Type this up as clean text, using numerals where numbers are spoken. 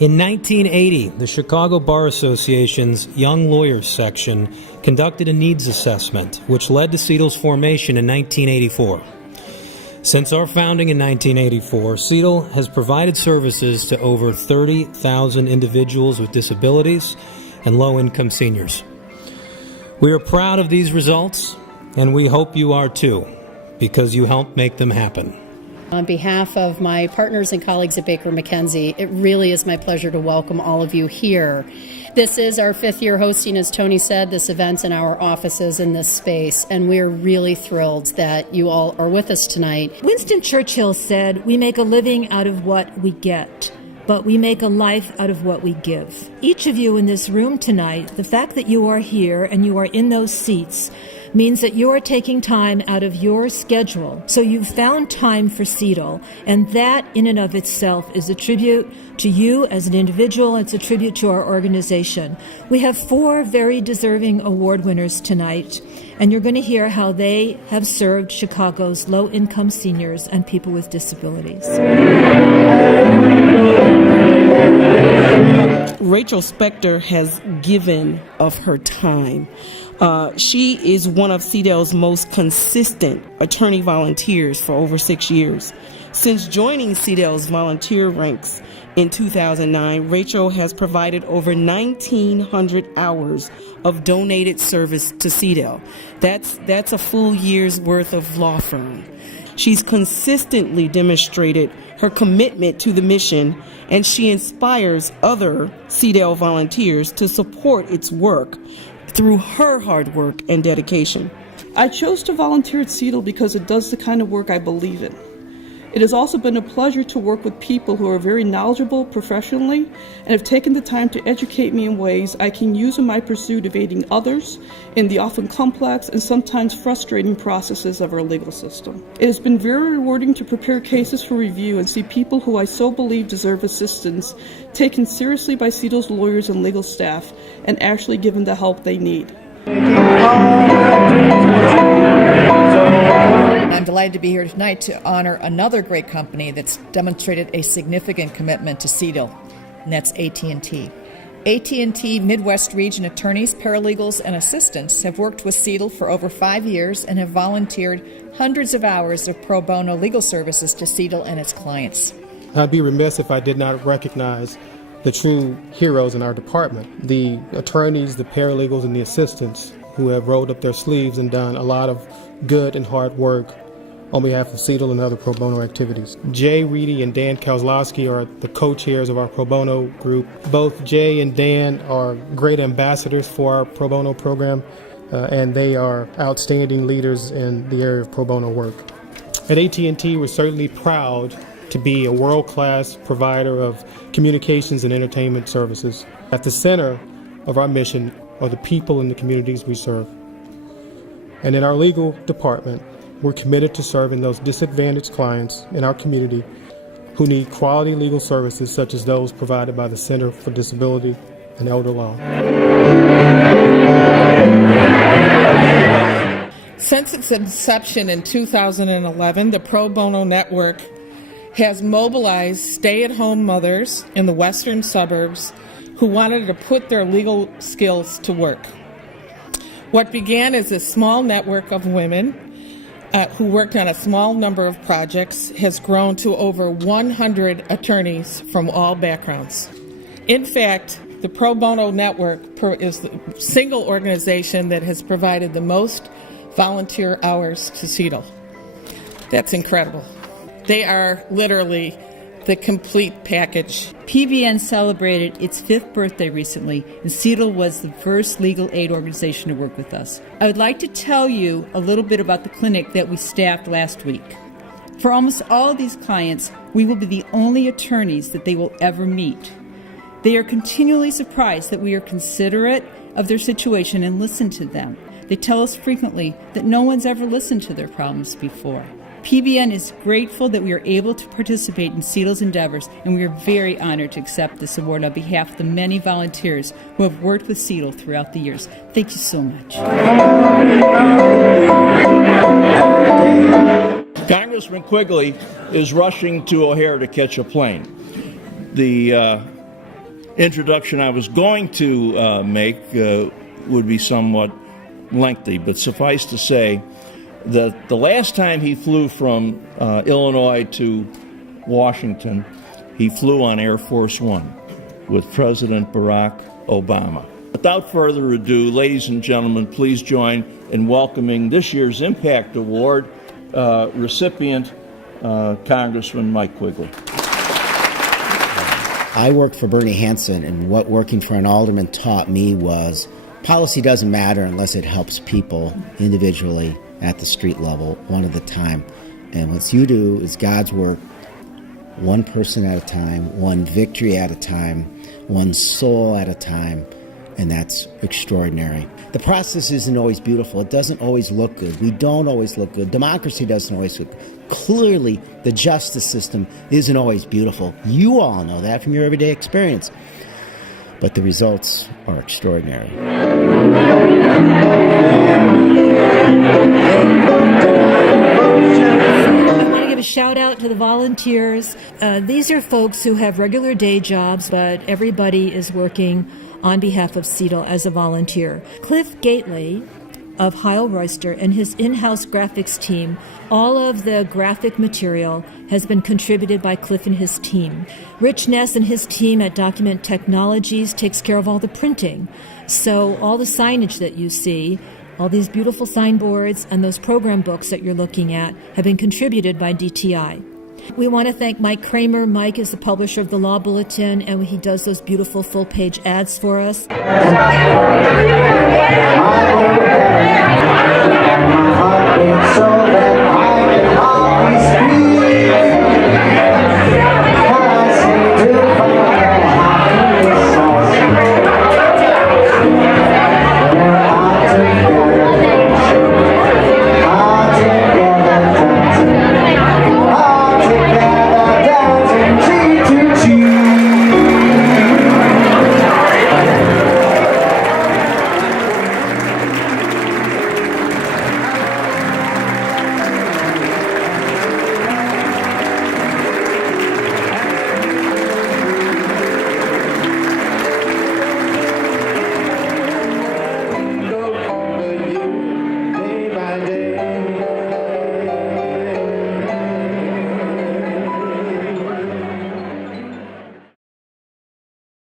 In 1980, the Chicago Bar Association's Young Lawyers section conducted a needs assessment, which led to CDEL's formation in 1984. Since our founding in 1984, CDEL has provided services to over 30,000 individuals with disabilities and low-income seniors. We are proud of these results, and we hope you are too, because you helped make them happen. On behalf of my partners and colleagues at Baker McKenzie, it really is my pleasure to welcome all of you here. This is our 5th year hosting, as Tony said, this event in our offices in this space, and we're really thrilled that you all are with us tonight. Winston Churchill said, "We make a living out of what we get, but we make a life out of what we give." Each of you in this room tonight, the fact that you are here and you are in those seats means that you're taking time out of your schedule. So you've found time for CDEL, and that in and of itself is a tribute to you as an individual. It's a tribute to our organization. We have 4 very deserving award winners tonight, and you're going to hear how they have served Chicago's low-income seniors and people with disabilities. Rachel Spector has given of her time. She is one of CDEL's most consistent attorney volunteers for over 6 years. Since joining CDEL's volunteer ranks in 2009, Rachel has provided over 1,900 hours of donated service to CDEL. That's a full year's worth of law firm. She's consistently demonstrated her commitment to the mission, and she inspires other CDEL volunteers to support its work through her hard work and dedication. I chose to volunteer at CDEL because it does the kind of work I believe in. It has also been a pleasure to work with people who are very knowledgeable professionally and have taken the time to educate me in ways I can use in my pursuit of aiding others in the often complex and sometimes frustrating processes of our legal system. It has been very rewarding to prepare cases for review and see people who I so believe deserve assistance taken seriously by CDEL's lawyers and legal staff and actually given the help they need. I'm delighted to be here tonight to honor another great company that's demonstrated a significant commitment to CDEL, and that's AT&T. AT&T Midwest Region attorneys, paralegals, and assistants have worked with CDEL for over 5 years and have volunteered hundreds of hours of pro bono legal services to CDEL and its clients. I'd be remiss if I did not recognize the true heroes in our department, the attorneys, the paralegals, and the assistants who have rolled up their sleeves and done a lot of good and hard work on behalf of CDEL and other pro bono activities. Jay Reedy and Dan Kozlowski are the co-chairs of our pro bono group. Both Jay and Dan are great ambassadors for our pro bono program, and they are outstanding leaders in the area of pro bono work. At AT&T, we're certainly proud to be a world-class provider of communications and entertainment services. At the center of our mission are the people in the communities we serve. And in our legal department, we're committed to serving those disadvantaged clients in our community who need quality legal services such as those provided by the Center for Disability and Elder Law. Since its inception in 2011, the Pro Bono Network has mobilized stay-at-home mothers in the western suburbs who wanted to put their legal skills to work. What began as a small network of women who worked on a small number of projects has grown to over 100 attorneys from all backgrounds. In fact, the Pro Bono Network is the single organization that has provided the most volunteer hours to CDEL. That's incredible. They are literally the complete package. PBN celebrated its 5th birthday recently, and CDEL was the first legal aid organization to work with us. I would like to tell you a little bit about the clinic that we staffed last week. For almost all of these clients, we will be the only attorneys that they will ever meet. They are continually surprised that we are considerate of their situation and listen to them. They tell us frequently that no one's ever listened to their problems before. PBN is grateful that we are able to participate in CDEL's endeavors, and we are very honored to accept this award on behalf of the many volunteers who have worked with CDEL throughout the years. Thank you so much. Congressman Quigley is rushing to O'Hare to catch a plane. The introduction I was going to make would be somewhat lengthy, but suffice to say that the last time he flew from Illinois to Washington, he flew on Air Force One with President Barack Obama. Without further ado, ladies and gentlemen, please join in welcoming this year's Impact Award recipient, Congressman Mike Quigley. I worked for Bernie Hansen, and what working for an alderman taught me was policy doesn't matter unless it helps people individually at the street level, one at a time. And what you do is God's work, one person at a time, one victory at a time, one soul at a time, and that's extraordinary. The process isn't always beautiful. It doesn't always look good. We don't always look good. Democracy doesn't always look good. Clearly, the justice system isn't always beautiful. You all know that from your everyday experience. But the results are extraordinary. I want to give a shout out to the volunteers. These are folks who have regular day jobs, but everybody is working on behalf of CDEL as a volunteer. Cliff Gately of Heil Royster and his in-house graphics team, all of the graphic material has been contributed by Cliff and his team. Rich Ness and his team at Document Technologies takes care of all the printing. So all the signage that you see, all these beautiful signboards and those program books that you're looking at have been contributed by DTI. We want to thank Mike Kramer. Mike is the publisher of the Law Bulletin, and he does those beautiful full-page ads for us.